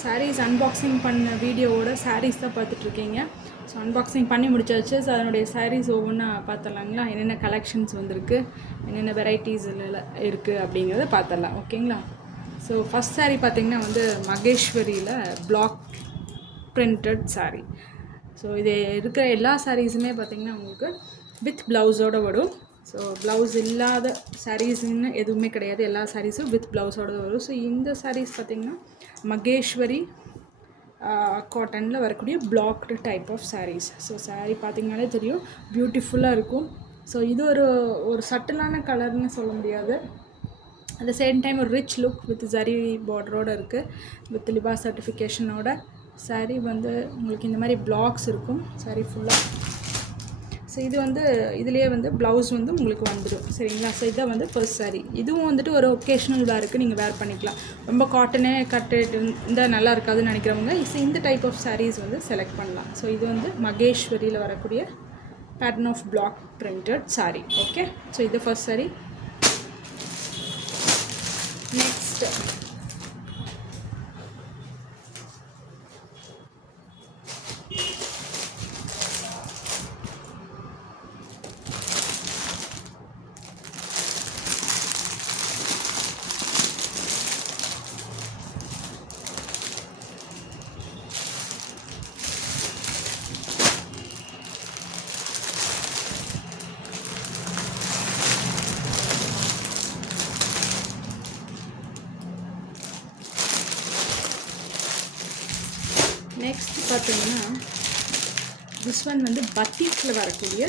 Saris unboxing பண்ண வீடியோவோட சாரீஸ் தான் பார்த்துட்ருக்கீங்க. ஸோ அன்பாக்சிங் பண்ணி முடிச்சாச்சு. ஸோ அதனுடைய சாரீஸ் ஒவ்வொன்றா பார்த்துடலாங்களா, என்னென்ன கலெக்ஷன்ஸ் வந்திருக்கு, என்னென்ன வெரைட்டிஸ் இருக்குது அப்படிங்கிறத பார்த்துடலாம். ஓகேங்களா. ஸோ ஃபஸ்ட் சாரீ பார்த்திங்கன்னா வந்து மகேஸ்வரியில் பிளாக் பிரிண்டட் சாரீ. ஸோ இது இருக்கிற எல்லா சாரீஸுமே பார்த்திங்கன்னா உங்களுக்கு வித் ப்ளவுஸோடு வரும். ஸோ ப்ளவுஸ் இல்லாத சாரீஸ்ன்னு எதுவுமே கிடையாது, எல்லா சாரீஸும் வித் ப்ளவுஸோடு வரும். ஸோ இந்த சாரீஸ் பார்த்திங்கன்னா மகேஸ்வரி காட்டனில் வரக்கூடிய blocked type of saris. So sari பார்த்திங்கனாலே தெரியும், பியூட்டிஃபுல்லாக இருக்கும். ஸோ இது ஒரு சட்டிலான கலர்னு சொல்ல முடியாது, அட் த சேம் டைம் ஒரு ரிச் லுக் வித் ஜரி பார்டரோடு இருக்குது, வித் லிபாஸ் சர்டிஃபிகேஷனோட. சாரீ வந்து உங்களுக்கு இந்த மாதிரி பிளாக்ஸ் இருக்கும் சாரீ ஃபுல்லாக. ஸோ இது வந்து இதுலேயே வந்து ப்ளவுஸ் வந்து உங்களுக்கு வந்துடும், சரிங்களா. ஸோ இதை வந்து ஃபர்ஸ்ட் சாரீ. இதுவும் வந்துட்டு ஒரு ஒகேஷ்னல் வேருக்கு நீங்கள் வேர் பண்ணிக்கலாம். ரொம்ப காட்டனே கட்டட் இருந்தால் நல்லா இருக்காதுன்னு நினைக்கிறவங்க இந்த டைப் ஆஃப் சாரீஸ் வந்து செலக்ட் பண்ணலாம். ஸோ இது வந்து மகேஸ்வரியில் வரக்கூடிய pattern of block printed sari. Okay. So இது ஃபர்ஸ்ட் சாரீ. நெக்ஸ்ட் நெக்ஸ்ட் பார்த்தீங்கன்னா திஸ் ஒன் வந்து பத்தீக்கில் வரக்கூடிய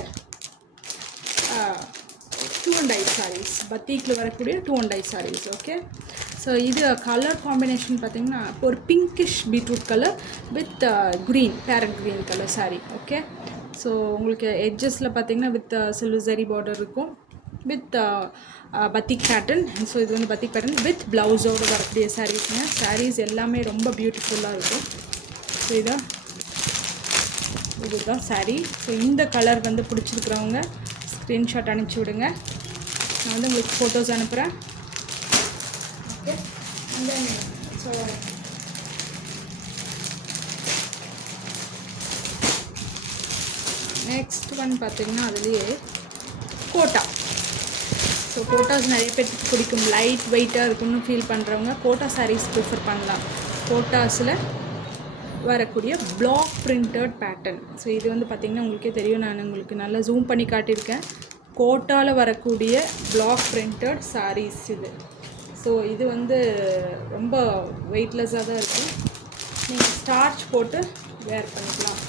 2&I சாரீஸ். பத்தீக்கில் வரக்கூடிய 2&I சாரீஸ். ஓகே. ஸோ இது கலர் காம்பினேஷன் பார்த்திங்கன்னா இப்போ ஒரு pinkish beetroot colour with green, parrot green colour sari. Okay. So உங்களுக்கு எட்ஜஸில் பார்த்திங்கன்னா வித் சில்வர் ஜரி பார்டர் இருக்கும், வித் பத்திக் பேட்டர்ன். ஸோ இது வந்து பத்திக் பேட்டர்ன் வித் ப்ளவுஸோடு வரக்கூடிய சாரீஸுங்க. சாரீஸ் எல்லாமே ரொம்ப பியூட்டிஃபுல்லாக இருக்கும். ஸோ இதுதான் சாரீ. ஸோ இந்த கலர் வந்து பிடிச்சிருக்கிறவங்க ஸ்க்ரீன்ஷாட் அனுப்பிச்சி விடுங்க, நான் வந்து உங்களுக்கு ஃபோட்டோஸ் அனுப்புகிறேன். ஓகே. ஸோ நெக்ஸ்ட் ஒன் பார்த்திங்கன்னா அதுலேயே கோட்டா. ஸோ கோட்டாஸ் நிறைய பேருக்கு பிடிக்கும், லைட் வெயிட்டாக இருக்குன்னு ஃபீல் பண்ணுறவங்க கோட்டா சாரீஸ் ப்ரிஃபர் பண்ணலாம். கோட்டாஸில் வரக்கூடிய பிளாக் பிரிண்டட் பேட்டர்ன். ஸோ இது வந்து பார்த்திங்கன்னா உங்களுக்கே தெரியும், நான் உங்களுக்கு நல்லா ஜூம் பண்ணி காட்டியிருக்கேன். கோட்டாவில் வரக்கூடிய பிளாக் பிரிண்டட் சாரீஸ் இது. ஸோ இது வந்து ரொம்ப வெயிட்லெஸ்ஸாக தான் இருக்கும், நீங்கள் ஸ்டார்ச் போட்டு வேர் பண்ணிக்கலாம்.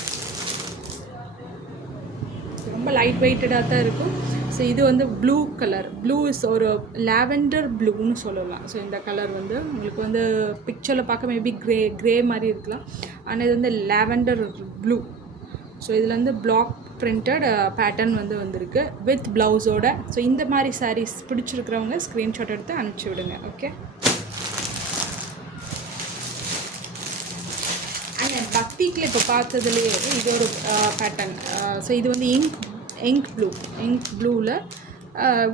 ரொம்ப லைட் வெயிட்டடாக தான் இருக்கும். ஸோ இது வந்து ப்ளூ கலர், ப்ளூ இஸ் ஒரு லாவெண்டர் ப்ளூன்னு சொல்லலாம். ஸோ இந்த கலர் வந்து உங்களுக்கு வந்து பிக்சரில் பார்க்க மேபி க்ரே மாதிரி இருக்கலாம், ஆனால் இது வந்து லாவெண்டர் ப்ளூ. ஸோ இதில் வந்து பிளாக் பிரிண்டட் பேட்டர்ன் வந்து வந்திருக்கு வித் ப்ளவுஸோட. ஸோ இந்த மாதிரி சாரீஸ் பிடிச்சிருக்கிறவங்க ஸ்க்ரீன்ஷாட் எடுத்து அனுப்பிச்சி விடுங்க. ஓகே. அண்ட் பக்திக்கில் இப்போ பார்த்ததுலேயே இது ஒரு பேட்டர்ன். ஸோ இது வந்து ink blueல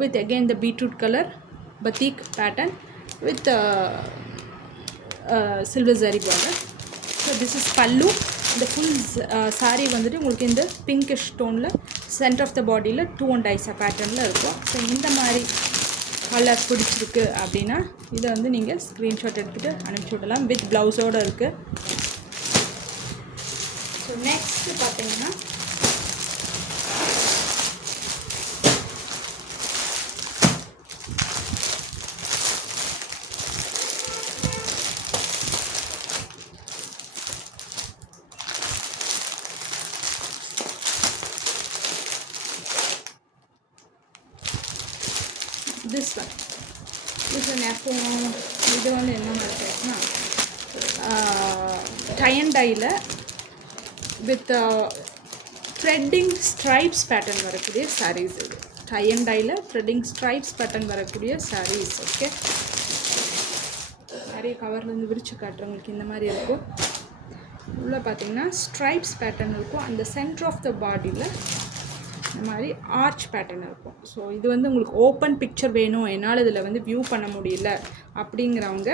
with again the beetroot color batik pattern with silver zari border. So this is pallu. The full saree வந்துட்டு உங்களுக்கு இந்த pinkish toneல center of the bodyல 2&I patternல இருக்கும். ஸோ இந்த மாதிரி கலர் பிடிச்சிருக்கு அப்படின்னா இதை வந்து நீங்கள் ஸ்க்ரீன்ஷாட் எடுத்துகிட்டு அனுப்பிச்சி விடலாம், வித் ப்ளவுஸோடு இருக்குது. ஸோ நெக்ஸ்ட்டு பார்த்தீங்கன்னா this one எப்போ இது வந்து என்ன மாதிரி டைப்னா டை அண்ட் டையில் வித் த்ரெட்டிங் ஸ்ட்ரைப்ஸ் பேட்டர்ன் வரக்கூடிய சாரீஸ். இது டை அண்ட் டையில் த்ரெட்டிங் ஸ்ட்ரைப்ஸ் பேட்டர்ன் வரக்கூடிய சாரீஸ். ஓகே. சாரீ கவர்லேருந்து விரிச்சு காட்டுறவங்களுக்கு இந்த மாதிரி இருக்கும். உள்ளே பார்த்தீங்கன்னா ஸ்ட்ரைப்ஸ் பேட்டர்ன் இருக்கும், அந்த சென்டர் ஆஃப் த பாடியில் இந்த மாதிரி ஆர்ச் பேட்டர்ன் இருக்கும். ஸோ இது வந்து உங்களுக்கு ஓப்பன் பிக்சர் வேணும், என்னால் இதில் வந்து வியூ பண்ண முடியல அப்படிங்கிறவங்க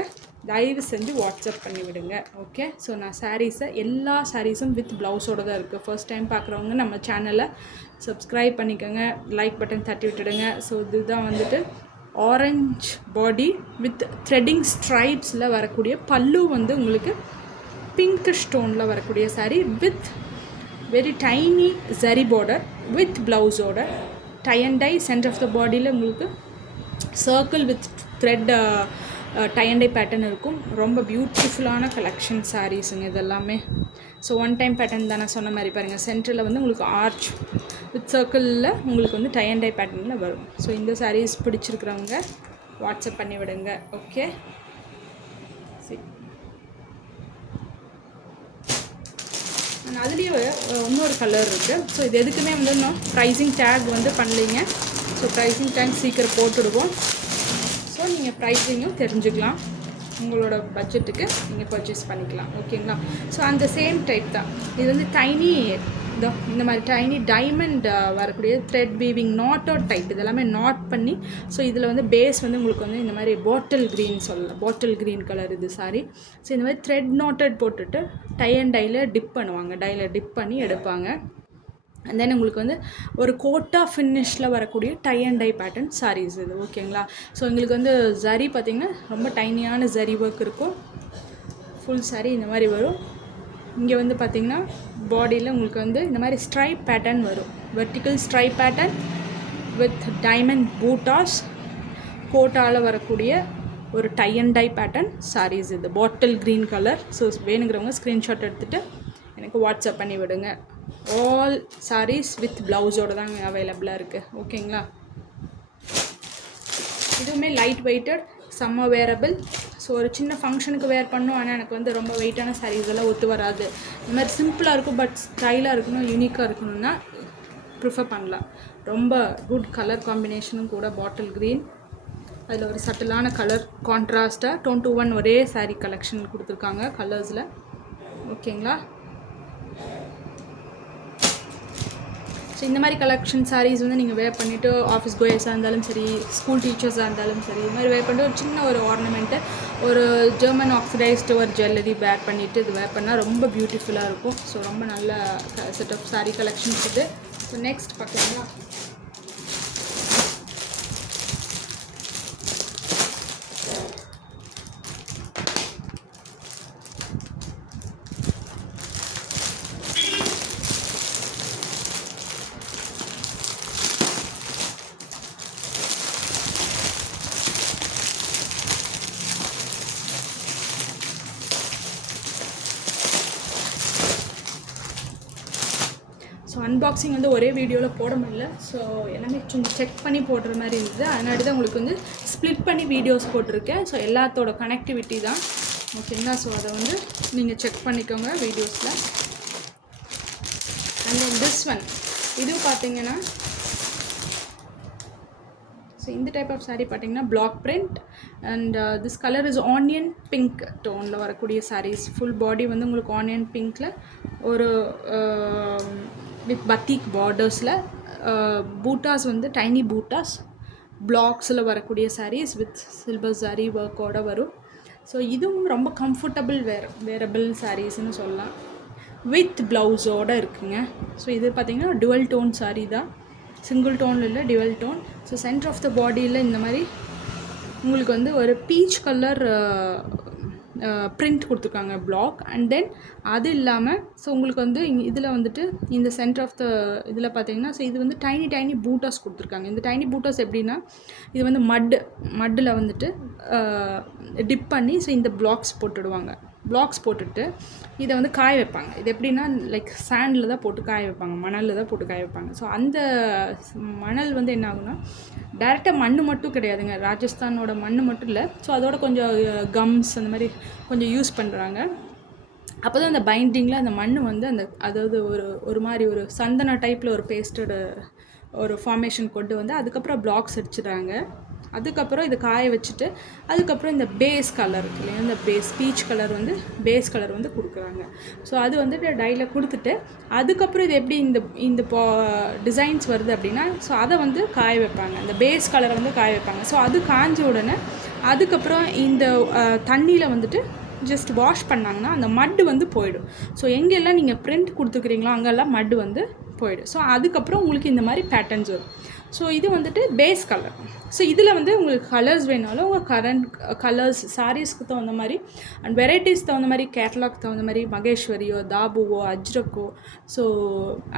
தயவு செஞ்சு வாட்ஸ்அப் பண்ணி விடுங்க. ஓகே, ஸோ நான் சாரீஸை எல்லா சாரீஸும் வித் ப்ளவுஸோடு தான் இருக்குது. ஃபர்ஸ்ட் டைம் பார்க்குறவங்க நம்ம சேனலை சப்ஸ்கிரைப் பண்ணிக்கோங்க, லைக் பட்டன் தட்டி விட்டுடுங்க. ஸோ இதுதான் வந்துட்டு ஆரஞ்ச் பாடி வித் த்ரெட்டிங் ஸ்ட்ரைப்ஸில் வரக்கூடிய பல்லு வந்து உங்களுக்கு பிங்க் ஸ்டோனில் வரக்கூடிய sari with very tiny zari border with ப்ளவுஸோட tie and dye centre of the பாடியில் உங்களுக்கு circle with thread tie and dye pattern இருக்கும். ரொம்ப பியூட்டிஃபுல்லான கலெக்ஷன் சாரீஸுங்க இதெல்லாமே. ஸோ ஒன் டைம் பேட்டர்ன் தான் நான் சொன்ன மாதிரி பாருங்கள், சென்டரில் வந்து உங்களுக்கு ஆர்ச் வித் சர்க்கிளில் உங்களுக்கு வந்து டை அண்ட் டை பேட்டர்னில் வரும். ஸோ இந்த சாரீஸ் பிடிச்சிருக்கிறவங்க வாட்ஸ்அப் பண்ணி விடுங்க. ஓகே, சரி. அதுலேயே இன்னொரு கலர் இருக்குது. ஸோ இது எதுக்குமே வந்து இன்னும் ப்ரைஸிங் டேக் வந்து பண்ணலைங்க. ஸோ ப்ரைஸிங் டேக் சீக்கிரம் போட்டுடுவோம். ஸோ நீங்கள் ப்ரைஸிங்கும் தெரிஞ்சுக்கலாம், உங்களோட பட்ஜெட்டுக்கு நீங்கள் பர்ச்சேஸ் பண்ணிக்கலாம். ஓகேங்களா? ஸோ அந்த சேம் டைப் தான் இது வந்து டைனி இந்த மாதிரி டைனி டைமண்ட் வரக்கூடிய thread weaving not out type, இதெல்லாமே நாட் பண்ணி. ஸோ இதில் வந்து பேஸ் வந்து உங்களுக்கு வந்து இந்த மாதிரி பாட்டில் க்ரீன் சொல்லலாம், பாட்டில் க்ரீன் கலர் இது சாரி. ஸோ இந்த மாதிரி த்ரெட் நாட்டட் போட்டுட்டு டை அண்ட் டையில் டிப் பண்ணுவாங்க, டையில் டிப் பண்ணி எடுப்பாங்க. அண்ட் தென் உங்களுக்கு வந்து ஒரு கோட்டா ஃபினிஷில் வரக்கூடிய tie and dye pattern saris இது. ஓகேங்களா? ஸோ எங்களுக்கு வந்து ஜரி பார்த்திங்கன்னா ரொம்ப டைனியான ஜரி ஒர்க் இருக்கும். ஃபுல் சாரீ இந்த மாதிரி வரும். இங்கே வந்து பார்த்திங்கன்னா பாடியில் உங்களுக்கு வந்து இந்த மாதிரி ஸ்ட்ரைப் பேட்டர்ன் வரும், vertical stripe pattern with diamond butas, கோட்டாவில் வரக்கூடிய ஒரு tie and dye pattern saris இது, பாட்டில் க்ரீன் கலர். ஸோ வேணுங்கிறவங்க ஸ்க்ரீன்ஷாட் எடுத்துகிட்டு எனக்கு வாட்ஸ்அப் பண்ணி விடுங்க. ஆல் சாரீஸ் வித் ப்ளவுஸோடு தான் அவைலபிளாக இருக்குது. ஓகேங்களா? இதுவுமே லைட் வெயிட்டட், செம்ம வேரபிள். ஸோ ஒரு சின்ன ஃபங்க்ஷனுக்கு வேர் பண்ணும், ஆனால் எனக்கு வந்து ரொம்ப வெயிட்டான சாரீஸ் எல்லாம் ஒத்து வராது, இந்த மாதிரி சிம்பிளாக இருக்கும் பட் ஸ்டைலாக இருக்கணும், யூனிக்காக இருக்கணும்னா ப்ரிஃபர் பண்ணலாம். ரொம்ப குட் கலர் காம்பினேஷனும் கூட, பாட்டில் க்ரீன், அதில் ஒரு சட்டிலான கலர் கான்ட்ராஸ்ட்டாக 2-1 ஒரே சாரீ கலெக்ஷன் கொடுத்துருக்காங்க கலர்ஸில். ஓகேங்களா? ஸோ இந்த மாதிரி கலெக்ஷன் சாரீஸ் வந்து நீங்கள் வேர் பண்ணிவிட்டு ஆஃபீஸ் கோயர்ஸாக இருந்தாலும் சரி, ஸ்கூல் டீச்சர்ஸாக இருந்தாலும் சரி, இது மாதிரி வேர் பண்ணிட்டு ஒரு சின்ன ஒரு ஆர்னமெண்ட்டு, ஒரு ஜெர்மன் ஆக்சிடைஸ்டு ஒரு ஜுவல்லரி வேர் பண்ணிவிட்டு இது வேர் பண்ணால் ரொம்ப பியூட்டிஃபுல்லாக இருக்கும். ஸோ ரொம்ப நல்ல செட் ஆஃப் சாரீ கலெக்ஷன்ஸ் இது. ஸோ நெக்ஸ்ட் பார்க்கலாங்களா? ஸோ அன்பாக்சிங் வந்து ஒரே வீடியோவில் போட முடியல. ஸோ எல்லாமே கொஞ்சம் செக் பண்ணி போடுற மாதிரி இருந்தது, அதனால தான் உங்களுக்கு வந்து ஸ்ப்ளிட் பண்ணி வீடியோஸ் போட்டிருக்கேன். ஸோ எல்லாத்தோட கனெக்டிவிட்டி தான். ஓகேங்களா? ஸோ அதை வந்து நீங்கள் செக் பண்ணிக்கோங்க வீடியோஸில். அண்ட் தென் திஸ் ஒன், இதுவும் பார்த்தீங்கன்னா ஸோ இந்த டைப் ஆஃப் சாரீ பார்த்தீங்கன்னா block print and this colour is onion pink டோனில் வரக்கூடிய சாரீஸ். ஃபுல் பாடி வந்து உங்களுக்கு ஆனியன் பிங்க்கில் ஒரு வித் பத்திக் பார்டர்ஸில் பூட்டாஸ் வந்து டைனி பூட்டாஸ் பிளாக்ஸில் வரக்கூடிய சாரீஸ் வித் சில்வர் சாரீ ஒர்க்கோடு வரும். ஸோ இதுவும் ரொம்ப கம்ஃபர்டபுள் வேரபிள் சாரீஸ்ன்னு சொல்லலாம், வித் ப்ளவுஸோடு இருக்குங்க. ஸோ இது பார்த்திங்கன்னா டுவல் டோன் சாரீ தான், சிங்கிள் டோனில் இல்லை, dual tone. So centre of the பாடியில் இந்த மாதிரி உங்களுக்கு வந்து ஒரு பீச் கலர் பிரிண்ட் கொடுத்துருக்காங்க பிளாக். அண்ட் தென் அது இல்லாமல் ஸோ உங்களுக்கு வந்து இதில் வந்துட்டு இந்த சென்டர் ஆஃப் த இதில் பார்த்தீங்கன்னா ஸோ இது வந்து டைனி பூட்டாஸ் கொடுத்துருக்காங்க. இந்த டைனி பூட்டாஸ் எப்படின்னா இது வந்து மட்டில் வந்துட்டு டிப் பண்ணி ஸோ இந்த பிளாக்ஸ் போட்டுட்டு இதை வந்து காய வைப்பாங்க. இது எப்படின்னா லைக் சாண்டில் தான் போட்டு காய வைப்பாங்க, மணலில் தான் போட்டு காய வைப்பாங்க. ஸோ அந்த மணல் வந்து என்ன ஆகுனா டேரெக்டாக மண் மட்டும் கிடையாதுங்க, ராஜஸ்தானோட மண் மட்டும் இல்லை. ஸோ அதோட கொஞ்சம் கம்ஸ் அந்த மாதிரி கொஞ்சம் யூஸ் பண்ணுறாங்க. அப்போ தான் அந்த பைண்டிங்கில் அந்த மண் வந்து அந்த அதாவது ஒரு மாதிரி ஒரு சந்தன டைப்பில் ஒரு பேஸ்டடு ஒரு ஃபார்மேஷன் கொண்டு வந்து அதுக்கப்புறம் பிளாக்ஸ் அடிச்சிடுறாங்க. அதுக்கப்புறம் இது காய வச்சுட்டு அதுக்கப்புறம் இந்த பேஸ் கலர் இருக்கு இல்லையா, இந்த பீச் கலர் வந்து பேஸ் கலர் வந்து கொடுக்குறாங்க. ஸோ அது வந்துட்டு டையில் கொடுத்துட்டு அதுக்கப்புறம் இது எப்படி இந்த இந்த டிசைன்ஸ் வருது அப்படின்னா, ஸோ அதை வந்து காய வைப்பாங்க, இந்த பேஸ் கலரை வந்து காய வைப்பாங்க. ஸோ அது காஞ்ச உடனே அதுக்கப்புறம் இந்த தண்ணியில் வந்துட்டு ஜஸ்ட் வாஷ் பண்ணாங்கன்னா அந்த மட்டு வந்து போயிடும். ஸோ எங்கெல்லாம் நீங்கள் பிரிண்ட் கொடுத்துக்கிறீங்களோ அங்கெல்லாம் மட்டு வந்து போயிடும். ஸோ அதுக்கப்புறம் உங்களுக்கு இந்த மாதிரி பேட்டர்ன்ஸ் வரும். ஸோ இது வந்துட்டு பேஸ் கலர். ஸோ இதில் வந்து உங்களுக்கு கலர்ஸ் வேணாலும் உங்கள் கரண்ட் கலர்ஸ் சாரீஸ்க்கு தகுந்த மாதிரி அண்ட் வெரைட்டிஸ் தகுந்த மாதிரி, கேட்லாக் தகுந்த மாதிரி, மகேஸ்வரியோ தாபுவோ அஜ்ரக்கோ, ஸோ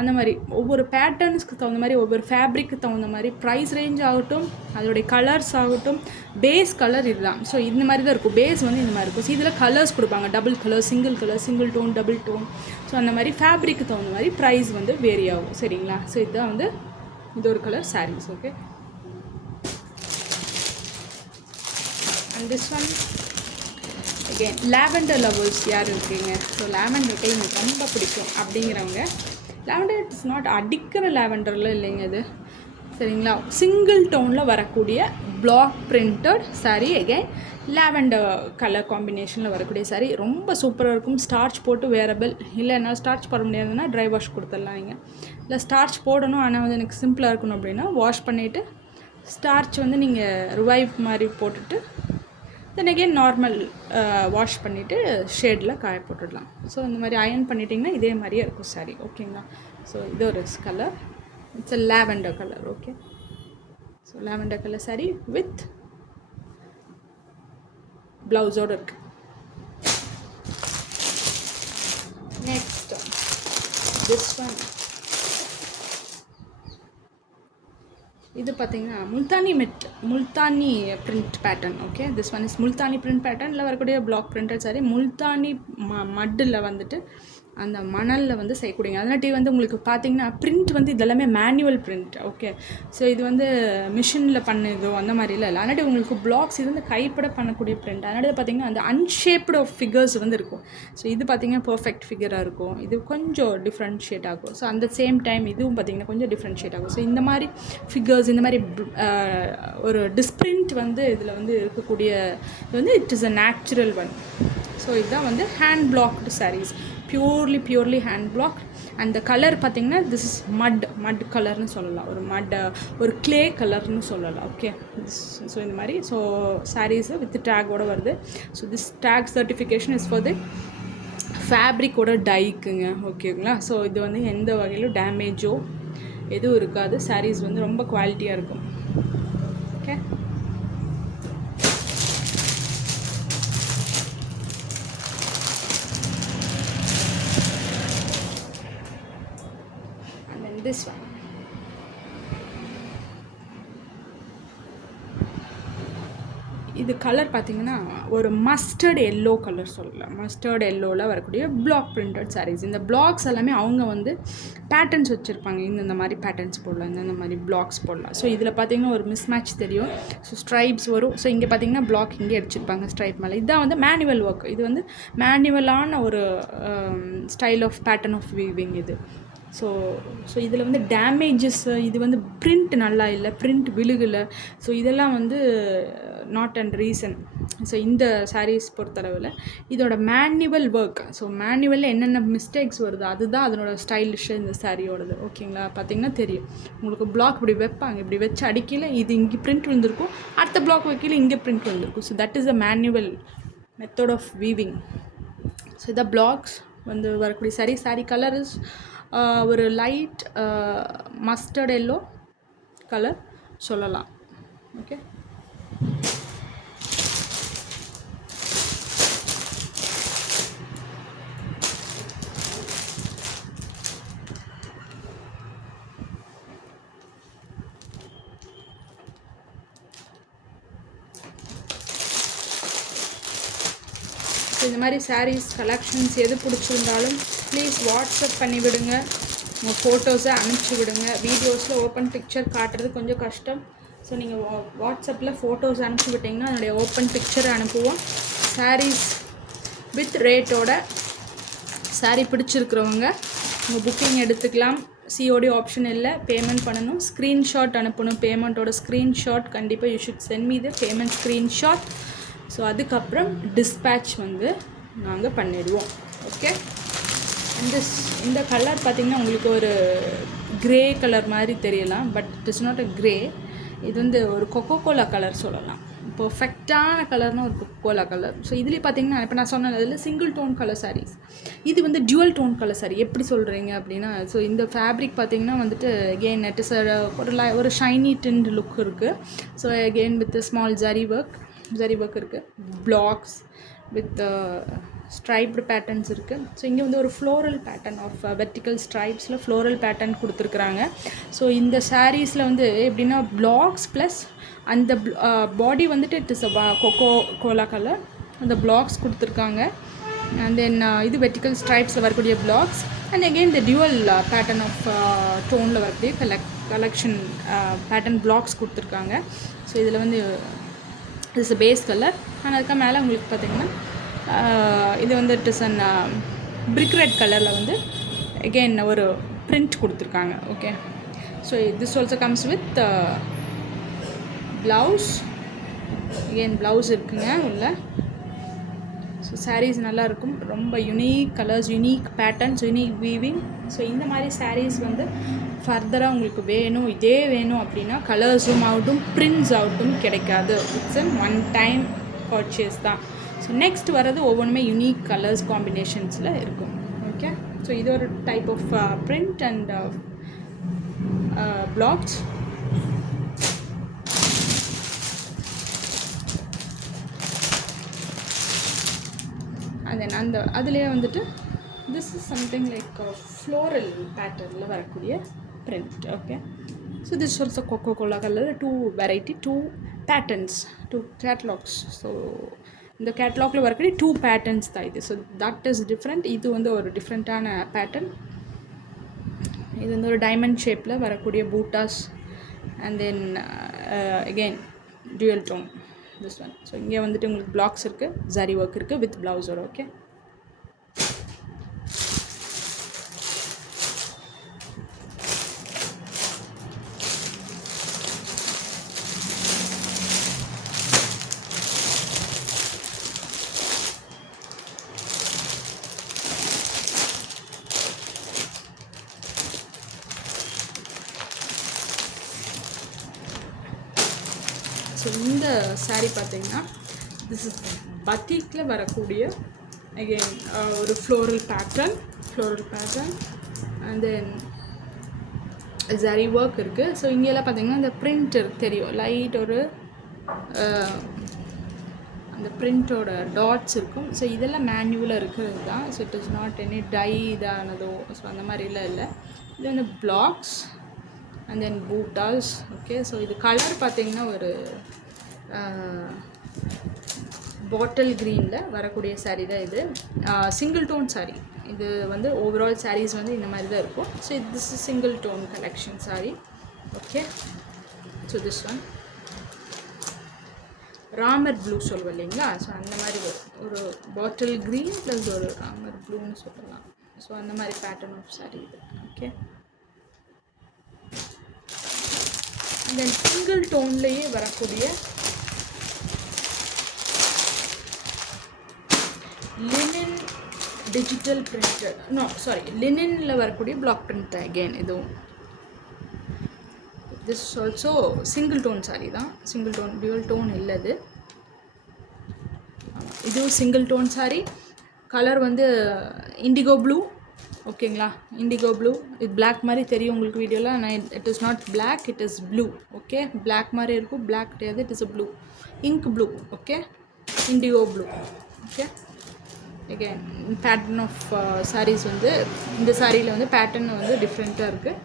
அந்த மாதிரி ஒவ்வொரு பேட்டர்ன்ஸ்க்கு தகுந்த மாதிரி, ஒவ்வொரு ஃபேப்ரிக்கு தகுந்த மாதிரி, ப்ரைஸ் ரேஞ்ச் ஆகட்டும், அதோடைய கலர்ஸ் ஆகட்டும், பேஸ் கலர் இதுதான். ஸோ இந்த மாதிரி தான் இருக்கும், பேஸ் வந்து இந்த மாதிரி இருக்கும். ஸோ இதில் கலர்ஸ் கொடுப்பாங்க, double colour, single tone, double tone. So அந்த மாதிரி ஃபேப்ரிக்கு தகுந்த மாதிரி ப்ரைஸ் வந்து வேரி ஆகும். சரிங்களா? ஸோ இதுதான் வந்து இது ஒரு colour saris. Okay, and this one again lavender lovers யார் இருக்கீங்க, ஸோ லாவெண்டர் கை எனக்கு ரொம்ப பிடிக்கும் அப்படிங்கிறவங்க, லாவெண்டர் இட்ஸ் நாட் அடிக்கிற லாவெண்டரில் இல்லைங்க இது. சரிங்களா? சிங்கிள் டோனில் வரக்கூடிய block printed sari, again lavender colour காம்பினேஷனில் வரக்கூடிய சாரீ ரொம்ப சூப்பராக இருக்கும். ஸ்டார்ச் போட்டு வேரபிள், இல்லை என்னால் ஸ்டார்ச் போட முடியாதுன்னா ட்ரை வாஷ் கொடுத்துடலாம். நீங்கள் இல்லை ஸ்டார்ச் போடணும் ஆனால் வந்து எனக்கு சிம்பிளாக இருக்கணும் அப்படின்னா வாஷ் பண்ணிவிட்டு ஸ்டார்ச் வந்து நீங்கள் ரிவைவ் மாதிரி போட்டுட்டு தென் அகெயின் நார்மல் வாஷ் பண்ணிவிட்டு ஷேடில் காய போட்டுடலாம். ஸோ இந்த மாதிரி அயர்ன் பண்ணிட்டிங்கன்னா இதே மாதிரியே இருக்கும் சாரீ. ஓகேங்களா? ஸோ இது ஒரு colour, it's a lavender color. Okay, so lavender color saree with blouse order. Next this one, இது பார்த்தீங்கன்னா Multani print pattern. Okay, this one is Multani print பேட்டர்னில் வரக்கூடிய பிளாக் பிரிண்டட் சாரி. முல்தானி மட்டில் வந்துட்டு அந்த மணலில் வந்து செய்யக்கூடியங்க. அதனாட்டி வந்து உங்களுக்கு பார்த்தீங்கன்னா பிரிண்ட் வந்து இதெல்லாமே மேனுவல் பிரிண்ட். ஓகே, ஸோ இது வந்து மிஷினில் பண்ணதோ அந்த மாதிரிலாம் இல்லை. அதனாட்டி உங்களுக்கு பிளாக்ஸ் இது வந்து கைப்பட பண்ணக்கூடிய பிரிண்ட். அதனால பார்த்தீங்கன்னா அந்த அன்ஷேப்டு ஆஃப் ஃபிகர்ஸ் வந்து இருக்கும். ஸோ இது பார்த்தீங்கன்னா பர்ஃபெக்ட் ஃபிகராக இருக்கும், இது கொஞ்சம் டிஃப்ரென்ஷியேட் ஆகும். ஸோ அந்த சேம் டைம் இதுவும் பார்த்தீங்கன்னா கொஞ்சம் டிஃப்ரென்ஷியேட் ஆகும். ஸோ இந்த மாதிரி ஃபிகர்ஸ், இந்த மாதிரி ஒரு டிஸ்பிரிண்ட் வந்து இதில் வந்து இருக்கக்கூடிய இது வந்து it is a natural one. So இதுதான் வந்து hand blocked saris, purely hand block. அந்த கலர் பார்த்திங்கன்னா திஸ் இஸ் மட் கலர்னு சொல்லலாம், ஒரு க்ளே கலர்னு சொல்லலாம். ஓகே, ஸோ இந்த மாதிரி ஸோ சாரீஸு வித் டேக்கோடு வருது. So this tag certification is for the ஃபேப்ரிக்கோட டைக்குங்க. ஓகேங்களா? ஸோ இது வந்து எந்த வகையிலும் டேமேஜோ எதுவும் இருக்காது. சாரீஸ் வந்து ரொம்ப குவாலிட்டியாக இருக்கும். ஓகே, this one, இது கலர் பார்த்தீங்கன்னா ஒரு மஸ்டர்ட் எல்லோ கலர் சொல்லலாம். மஸ்டர்ட் எல்லோவில் வரக்கூடிய பிளாக் பிரிண்டட் சாரீஸ். இந்த பிளாக்ஸ் எல்லாமே அவங்க வந்து பேட்டர்ன்ஸ் வச்சுருப்பாங்க, இந்த மாதிரி பேட்டர்ன்ஸ் போடலாம், இந்த மாதிரி பிளாக்ஸ் போடலாம். ஸோ இதில் பார்த்தீங்கன்னா ஒரு மிஸ் மேட்ச் தெரியும். ஸோ ஸ்ட்ரைப்ஸ் வரும். ஸோ இங்கே பார்த்தீங்கன்னா பிளாக் இங்கே அடிச்சிருப்பாங்க ஸ்ட்ரைப் மேலே. இதுதான் வந்து மேனுவல் ஒர்க். இது வந்து மேனுவலான ஒரு style of pattern of weaving இது. ஸோ இதில் வந்து டேமேஜஸ், இது வந்து பிரிண்ட் நல்லா இல்லை, பிரிண்ட் விழுகலை. ஸோ இதெல்லாம் வந்து நாட் அண்ட் ரீசன். ஸோ இந்த சாரீஸ் பொறுத்தளவில் இதோட மேனுவல் ஒர்க். ஸோ மேனுவலில் என்னென்ன மிஸ்டேக்ஸ் வருது அதுதான் அதனோட ஸ்டைலிஷ் இந்த சாரியோடது. ஓகேங்களா? பார்த்திங்கன்னா தெரியும் உங்களுக்கு. பிளாக் இப்படி வைப்பாங்க, இப்படி வச்சு அடிக்கல இது இங்கே பிரிண்ட் விழுந்திருக்கும், அடுத்த பிளாக் வைக்கல இங்கே பிரிண்ட் விழுந்திருக்கும். So that is a manual method of weaving. So இதான் பிளாக்ஸ் வந்து வரக்கூடிய சாரி கலர் இஸ் ஒரு லைட் மஸ்டர்ட் எல்லோ கலர் சொல்லலாம். ஓகே, இந்த மாதிரி சாரீஸ் கலெக்ஷன்ஸ் எது பிடிச்சிருந்தாலும் ப்ளீஸ் வாட்ஸ்அப் பண்ணி விடுங்க, உங்கள் ஃபோட்டோஸை அனுப்பிச்சி விடுங்க. வீடியோஸில் ஓப்பன் பிக்சர் காட்டுறது கொஞ்சம் கஷ்டம். ஸோ நீங்கள் வாட்ஸ்அப்பில் ஃபோட்டோஸ் அனுப்பிச்சி விட்டிங்கன்னா அதனுடைய ஓப்பன் பிக்சரை அனுப்புவோம். சாரீஸ் வித் ரேட்டோட சாரீ பிடிச்சிருக்கிறவங்க உங்கள் புக்கிங் எடுத்துக்கலாம். சிஓடி ஆப்ஷன் இல்லை, பேமெண்ட் பண்ணணும், ஸ்க்ரீன்ஷாட் அனுப்பணும், பேமெண்ட்டோட ஸ்க்ரீன்ஷாட் கண்டிப்பாக you should send me the payment screenshot. So அதுக்கப்புறம் டிஸ்பேட்ச் வந்து நாங்கள் பண்ணிடுவோம். ஓகே. இந்த கலர் பார்த்திங்கன்னா உங்களுக்கு ஒரு க்ரே கலர் மாதிரி தெரியலாம், but it is not a grey. இது வந்து ஒரு கொக்கோகோலா கலர் சொல்லலாம். பர்ஃபெக்டான கலர்னால் ஒரு கொக்கோலா கலர். ஸோ இதுலேயே பார்த்தீங்கன்னா இப்போ நான் சொன்னது இதில் சிங்கிள் டோன் கலர் சாரீஸ், இது வந்து டியூவல் டோன் கலர் சாரீ. எப்படி சொல்கிறீங்க அப்படின்னா, ஸோ இந்த ஃபேப்ரிக் பார்த்திங்கன்னா வந்துட்டு அகெயின் இட் இஸ் ஒரு ஷைனி டிண்ட் லுக் இருக்குது. So again with small zari work இருக்குது, பிளாக்ஸ் வித் ஸ்ட்ரைப்டு பேட்டர்ன்ஸ் இருக்குது. ஸோ இங்கே வந்து ஒரு ஃப்ளோரல் பேட்டர்ன் ஆஃப் வெர்டிக்கல் ஸ்ட்ரைப்ஸில் ஃப்ளோரல் பேட்டர்ன் கொடுத்துருக்குறாங்க. ஸோ இந்த சாரீஸில் வந்து எப்படின்னா பிளாக்ஸ் ப்ளஸ் அந்த பாடி வந்துட்டு இட் இஸ் கோலா கலர், அந்த பிளாக்ஸ் கொடுத்துருக்காங்க. அண்ட் தென் இது வெர்டிக்கல் ஸ்ட்ரைப்ஸில் வரக்கூடிய பிளாக்ஸ், அண்ட் அகெயின் இந்த டியூவல் பேட்டர்ன் ஆஃப் டோனில் வரக்கூடிய கலெக்ஷன் பேட்டர்ன் பிளாக்ஸ் கொடுத்துருக்காங்க. ஸோ இதில் வந்து இட்ஸ் பேஸ் கலர். அண்ட் அதுக்கு மேலே உங்களுக்கு பார்த்திங்கன்னா இது வந்து it is an brick red கலரில் வந்து அகெயின் ஒரு பிரிண்ட் கொடுத்துருக்காங்க. Okay. So this also comes with blouse. Again blouse இருக்குங்க உள்ள. ஸோ சாரீஸ் நல்லாயிருக்கும், ரொம்ப unique colours, unique patterns, unique weaving. So இந்த மாதிரி சாரீஸ் வந்து ஃபர்தராக உங்களுக்கு வேணும், இதே வேணும் அப்படின்னா கலர்ஸும் ஆகட்டும் பிரிண்ட்ஸ் ஆகட்டும் கிடைக்காது. It's an one time purchase தான். ஸோ நெக்ஸ்ட் வர்றது ஒவ்வொன்றுமே யுனீக் கலர்ஸ் காம்பினேஷன்ஸில் இருக்கும். ஓகே. ஸோ இது ஒரு type of print and blocks. And then அந்த அதுலேயே வந்துட்டு this is something like floral பேட்டர்னில் வரக்கூடிய print. Okay. So this also Coca Cola colour, 2 variety, 2 patterns, 2 catalogues. So இந்த கேட்லாகில் வரக்கூடிய 2 பேட்டர்ன்ஸ் தான் இது. So that is different. இது வந்து ஒரு டிஃப்ரெண்ட்டான பேட்டர்ன். இது வந்து ஒரு டைமண்ட் ஷேப்பில் வரக்கூடிய butas, and then again dual tone this one. So இங்கே வந்துட்டு உங்களுக்கு பிளாக்ஸ் இருக்குது, ஜரி ஒர்க் இருக்குது வித் ப்ளவுஸோட. ஓகே. ஸோ இந்த சாரீ பார்த்திங்கன்னா திஸ் இஸ் பத்திக்கில் வரக்கூடிய அகெயின் ஒரு floral pattern and then zari work இருக்குது. ஸோ இங்கெல்லாம் பார்த்திங்கன்னா இந்த பிரிண்ட் தெரியும், லைட் ஒரு அந்த பிரிண்ட்டோட டாட்ஸ் இருக்கும். ஸோ இதெல்லாம் மேனுவலாக இருக்கிறது தான். So it is not any tie இதானதோ, ஸோ அந்த மாதிரிலாம் இல்லை. இது வந்து blocks and then buttas. Okay. So இது கலர் பார்த்திங்கன்னா ஒரு பாட்டில் க்ரீனில் வரக்கூடிய சாரீ தான் இது. சிங்கிள் டோன் சாரீ இது வந்து ஓவரால் சாரீஸ் வந்து இந்த மாதிரி தான் இருக்கும். So this is single tone collection sari. Okay. So this one Ramar blue சொல்லுவோம் இல்லைங்களா, ஸோ அந்த மாதிரி ஒரு பாட்டில் க்ரீன் ப்ளஸ் ஒரு ராமர் ப்ளூன்னு சொல்லலாம். ஸோ அந்த மாதிரி பேட்டர்ன் ஆஃப் சாரீ இது. ஓகே. தென் சிங்கிள் டோன்லேயே வரக்கூடிய லினன் டிஜிட்டல் பிரிண்டட், லினனில் வரக்கூடிய பிளாக் பிரிண்ட் தான் அகெயின் இதுவும். This also single tone sari தான், சிங்கிள் டோன், டியூவல் டோன் இல்லை இது. இதுவும் சிங்கிள் டோன் சாரீ. கலர் வந்து இண்டிகோ ப்ளூ. ஓகேங்களா, இண்டிகோ ப்ளூ. இது பிளாக் மாதிரி தெரியும் உங்களுக்கு வீடியோவில். நான் it is not black, it is blue. Okay. Black மாதிரி இருக்கும், பிளாக் கிடையாது, it is a blue, ink blue. Okay. Indigo blue. Okay. Again pattern of saris வந்து இந்த சாரியில் வந்து பேட்டர்ன் வந்து டிஃப்ரெண்ட்டாக இருக்குது.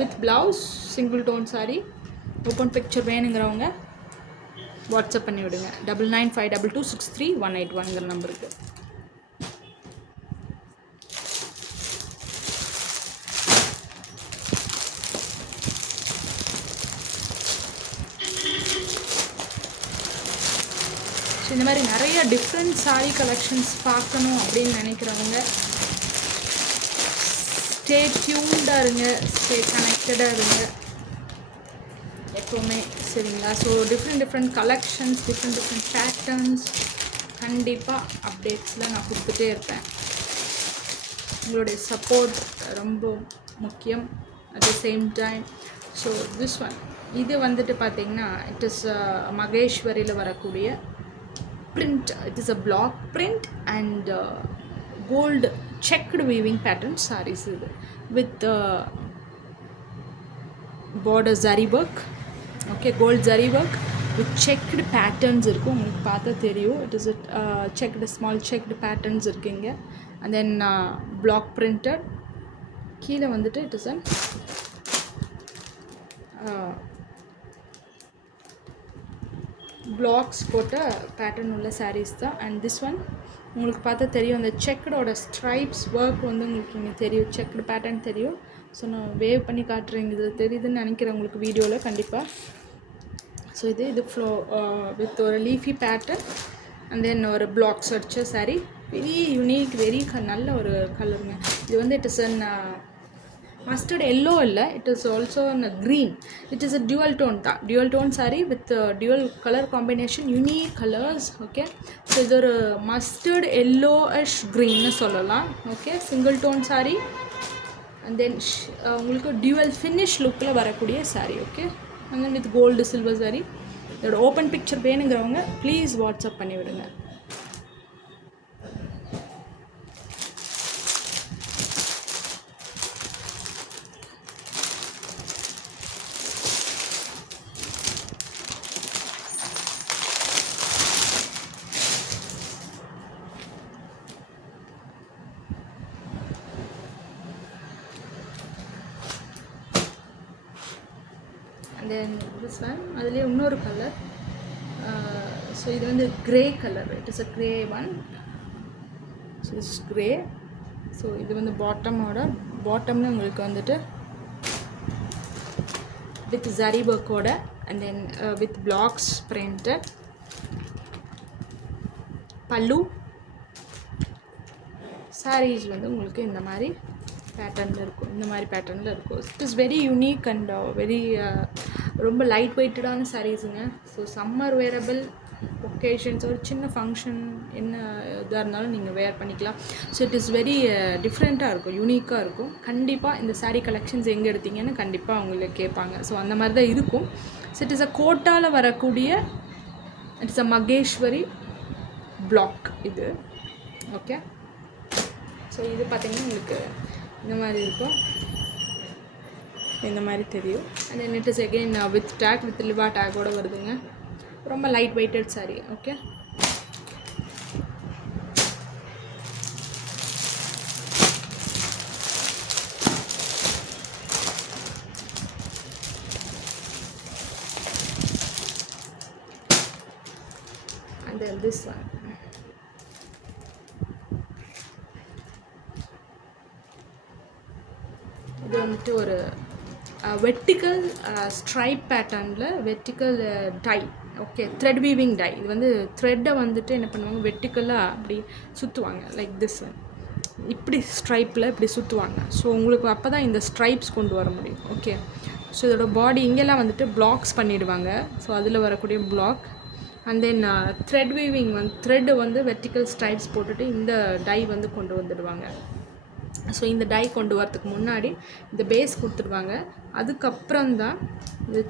With blouse, single tone sari. Open picture வேணுங்கிறவங்க வாட்ஸ்அப் பண்ணி விடுங்க. 9952263181 நம்பருக்கு. ஸோ இந்த மாதிரி நிறைய டிஃப்ரெண்ட் சாரீ கலெக்ஷன்ஸ் பார்க்கணும் அப்படின்னு நினைக்கிறவங்க ஸ்டே டியூன்டாக இருங்க, ஸ்டே கனெக்டடாக இருங்க எப்போவுமே, சரிங்களா? So different collections, different patterns கண்டிப்பாக அப்டேட்ஸில் நான் கொடுத்துட்டே இருப்பேன். உங்களுடைய சப்போர்ட் ரொம்ப முக்கியம். At the same time so this one இது வந்துட்டு பார்த்திங்கன்னா இட் இஸ் மகேஸ்வரியில் வரக்கூடிய print. It is a block print and gold checked weaving pattern sarees with border zari work. Okay, gold zari work with checked patterns irukku, ungalku paatha theriyum. It is a checked, small checked patterns irukkinga, and then block printed keela vandittu it is a blocks போட்ட pattern உள்ள சாரீஸ் தான். And this one உங்களுக்கு பார்த்தா தெரியும், அந்த செக்கடோட stripes work வந்து உங்களுக்கு இங்கே தெரியும், செக்கடு பேட்டர்ன் தெரியும். ஸோ நான் வேவ் பண்ணி காட்டுறேங்க, இதில் தெரியுதுன்னு நினைக்கிறேன் உங்களுக்கு வீடியோவில் கண்டிப்பாக. ஸோ இது ஃப்ளோ வித் ஒரு லீஃபி பேட்டர்ன் அண்ட் தென் ஒரு பிளாக்ஸ் அடிச்ச சாரீ, வெரி யூனிக், வெரி நல்ல ஒரு கலருங்க. இது வந்து it is an mustard yellow இல்லை, it is also in a green. It is a dual tone saree with dual color combination, unique colors. Okay, so இது ஒரு mustard yellowish green சொல்லலாம். Okay, single tone saree and then உங்களுக்கு dual finish lookல வரக்கூடிய saree. Okay, and then with gold silver saree. இதோட open picture வேணுங்கிறவங்க please WhatsApp பண்ணி விடுங்க. And then this one அதிலே இன்னொரு கலர். ஸோ இது வந்து grey colour, it is a grey one. So it's grey. So இது வந்து பாட்டம்னு உங்களுக்கு வந்துட்டு வித் ஜரி ஒர்க்கோட and then with blocks printed பல்லு. சாரீஸ் வந்து உங்களுக்கு இந்த மாதிரி பேட்டர்னில் இருக்கும், இந்த மாதிரி பேட்டர்னில் இருக்கும். It is very unique and very ரொம்ப லைட் வெயிட்டடான சாரீஸுங்க. ஸோ சம்மர் வேரபிள் ஒகேஷன்ஸ், ஒரு சின்ன ஃபங்க்ஷன் என்ன இதாக இருந்தாலும் நீங்கள் வேர் பண்ணிக்கலாம். ஸோ இட் இஸ் வெரி டிஃப்ரெண்ட்டாக இருக்கும், யூனிக்காக இருக்கும். கண்டிப்பாக இந்த சாரீ கலெக்ஷன்ஸ் எங்கே எடுத்தீங்கன்னு கண்டிப்பாக அவங்கள கேட்பாங்க. ஸோ அந்த மாதிரி தான் இருக்கும். ஸோ இட் இஸ் அ கோட்டாவில் வரக்கூடிய இட்ஸ் அ மகேஸ்வரி பிளாக் இது. ஓகே, ஸோ இது பார்த்திங்கன்னா உங்களுக்கு இந்த மாதிரி இருக்கும், இந்த மாதிரி தெரியும். And then it is again with tag, with Liva டேக்கோடு வருதுங்க. ரொம்ப light weighted sari. Okay, and then this one. இது வந்துட்டு ஒரு வெர்டிக்கல் ஸ்ட்ரைப் பேட்டர்னில் vertical tie. Okay, thread weaving tie. இது வந்து த்ரெட்டை வந்துட்டு என்ன பண்ணுவாங்க, வெர்டிக்கலாக அப்படி சுற்றுவாங்க, லைக் திஸ், இப்படி ஸ்ட்ரைப்பில் இப்படி சுற்றுவாங்க. ஸோ உங்களுக்கு அப்போ தான் இந்த ஸ்ட்ரைப்ஸ் கொண்டு வர முடியும். ஓகே, ஸோ இதோட பாடி இங்கெல்லாம் வந்துட்டு பிளாக்ஸ் பண்ணிவிடுவாங்க. ஸோ அதில் வரக்கூடிய block and then thread weaving வந்து த்ரெட்டு வந்து வெர்டிக்கல் ஸ்ட்ரைப்ஸ் போட்டுட்டு இந்த டை வந்து கொண்டு வந்துடுவாங்க. ஸோ இந்த டை கொண்டு வரதுக்கு முன்னாடி இந்த பேஸ் கொடுத்துருவாங்க, அதுக்கப்புறம் தான் இந்த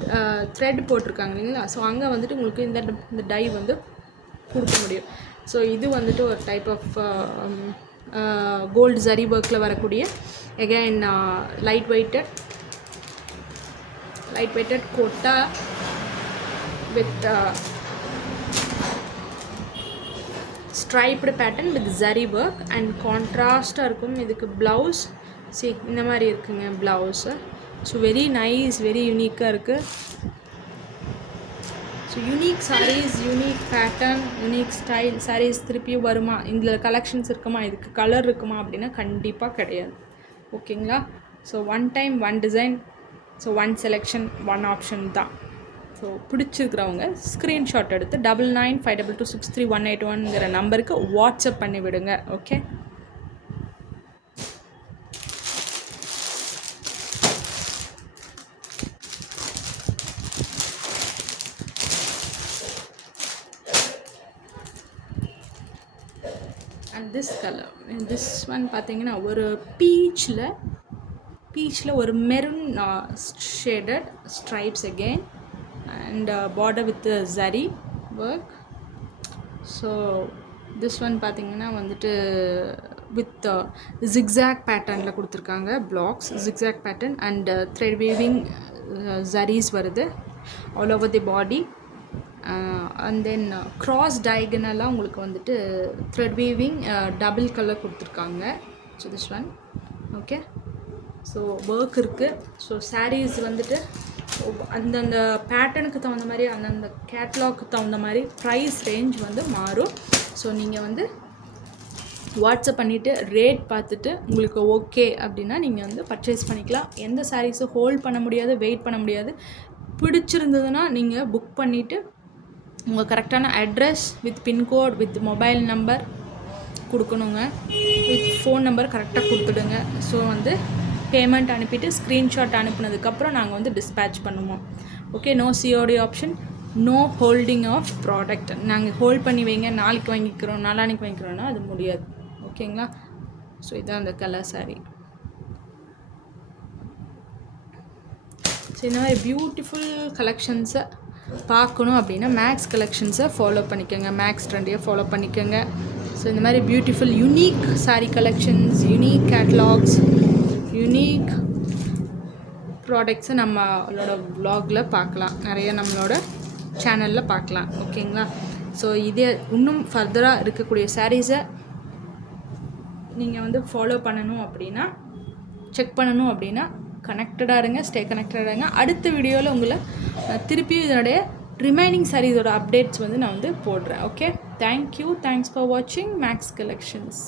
த்ரெட் போட்டிருக்காங்க இல்லைங்களா. ஸோ அங்கே வந்துட்டு உங்களுக்கு இந்த டை வந்து கொடுக்க முடியும். ஸோ இது வந்துட்டு ஒரு டைப் ஆஃப் கோல்டு ஜரி ஒர்க்கில் வரக்கூடிய again light weighted Kota with striped pattern with zari work and கான்ட்ராஸ்ட்டாக இருக்கும். இதுக்கு ப்ளவுஸ் இந்த மாதிரி இருக்குங்க blouse. So very nice, very யூனிக்காக இருக்குது. So unique saris, unique pattern, unique style saris திருப்பியும் வருமா, இதில் கலெக்ஷன்ஸ் இருக்குமா, இதுக்கு கலர் இருக்குமா அப்படின்னா கண்டிப்பாக கிடையாது. ஓகேங்களா. So one time one design, so one selection, one option தான். ஸோ பிடிச்சிருக்கிறவங்க ஸ்க்ரீன்ஷாட் எடுத்து 9952263181ங்கிற நம்பருக்கு வாட்ஸ்அப் பண்ணி விடுங்க. ஓகே. திஸ் ஒன் பார்த்தீங்கன்னா ஒரு பீச்சில் ஒரு maroon shaded stripes again and border with zari work. So this one பார்த்தீங்கன்னா வந்துட்டு வித் ஜிக்ஸாக் பேட்டர்னில் கொடுத்துருக்காங்க. Blocks zigzag pattern and thread weaving zaris வருது all over the body. And then cross டயகனலாக உங்களுக்கு வந்துட்டு த்ரெட் வீவிங் டபுள் கலர் கொடுத்துருக்காங்க. So this one okay. So work இருக்குது. ஸோ சாரீஸ் வந்துட்டு அந்தந்த பேட்டர்னுக்கு தகுந்த மாதிரி அந்தந்த கேட்லாக்கு தகுந்த மாதிரி ப்ரைஸ் ரேஞ்ச் வந்து மாறும். ஸோ நீங்கள் வந்து வாட்ஸ்அப் பண்ணிவிட்டு ரேட் பார்த்துட்டு உங்களுக்கு ஓகே அப்படின்னா நீங்கள் வந்து பர்ச்சேஸ் பண்ணிக்கலாம். எந்த சாரீஸும் ஹோல்ட் பண்ண முடியாது, வெயிட் பண்ண முடியாது. பிடிச்சிருந்ததுன்னா நீங்கள் புக் பண்ணிவிட்டு உங்கள் கரெக்டான address with pincode with mobile number கொடுக்கணுங்க. வித் ஃபோன் நம்பர் கரெக்டாக கொடுத்துடுங்க. ஸோ வந்து பேமெண்ட் அனுப்பிட்டு ஸ்க்ரீன்ஷாட் அனுப்புனதுக்கப்புறம் நாங்கள் வந்து டிஸ்பேட்ச் பண்ணுவோம். Okay, no COD option, no holding of product. நாங்கள் ஹோல்ட் பண்ணி வைங்க, நாளைக்கு வாங்கிக்கிறோம் நாளானிக்கு வாங்கிக்கிறோன்னா அது முடியாது. ஓகேங்களா? ஸோ இதுதான் அந்த கலர் சாரீ. ஸோ இந்த மாதிரி பியூட்டிஃபுல் கலெக்ஷன்ஸை பார்க்கணும் அப்படின்னா மேக்ஸ் கலெக்ஷன்ஸை ஃபாலோ பண்ணிக்கோங்க, மேக்ஸ் ட்ரெண்டியை ஃபாலோ பண்ணிக்கோங்க. ஸோ இந்த மாதிரி beautiful unique sari collections, unique catalogues, unique ப்ராடக்ட்ஸை நம்மளோட வ்ளாகில் பார்க்கலாம், நிறைய நம்மளோட சேனலில் பார்க்கலாம். ஓகேங்களா? ஸோ இதே இன்னும் ஃபர்தராக இருக்கக்கூடிய சாரீஸை நீங்கள் வந்து ஃபாலோ பண்ணணும் அப்படின்னா, செக் பண்ணணும் அப்படின்னா கனெக்டடாக இருங்க, ஸ்டே கனெக்டடாக இருங்க. அடுத்த வீடியோவில் உங்களை திருப்பியும் இதனுடைய ரிமைனிங் சாரீஸோட அப்டேட்ஸ் வந்து நான் வந்து போடுறேன். ஓகே, தேங்க்யூ, தேங்க்ஸ் ஃபார் வாட்சிங் மேக்ஸ் கலெக்ஷன்ஸ்.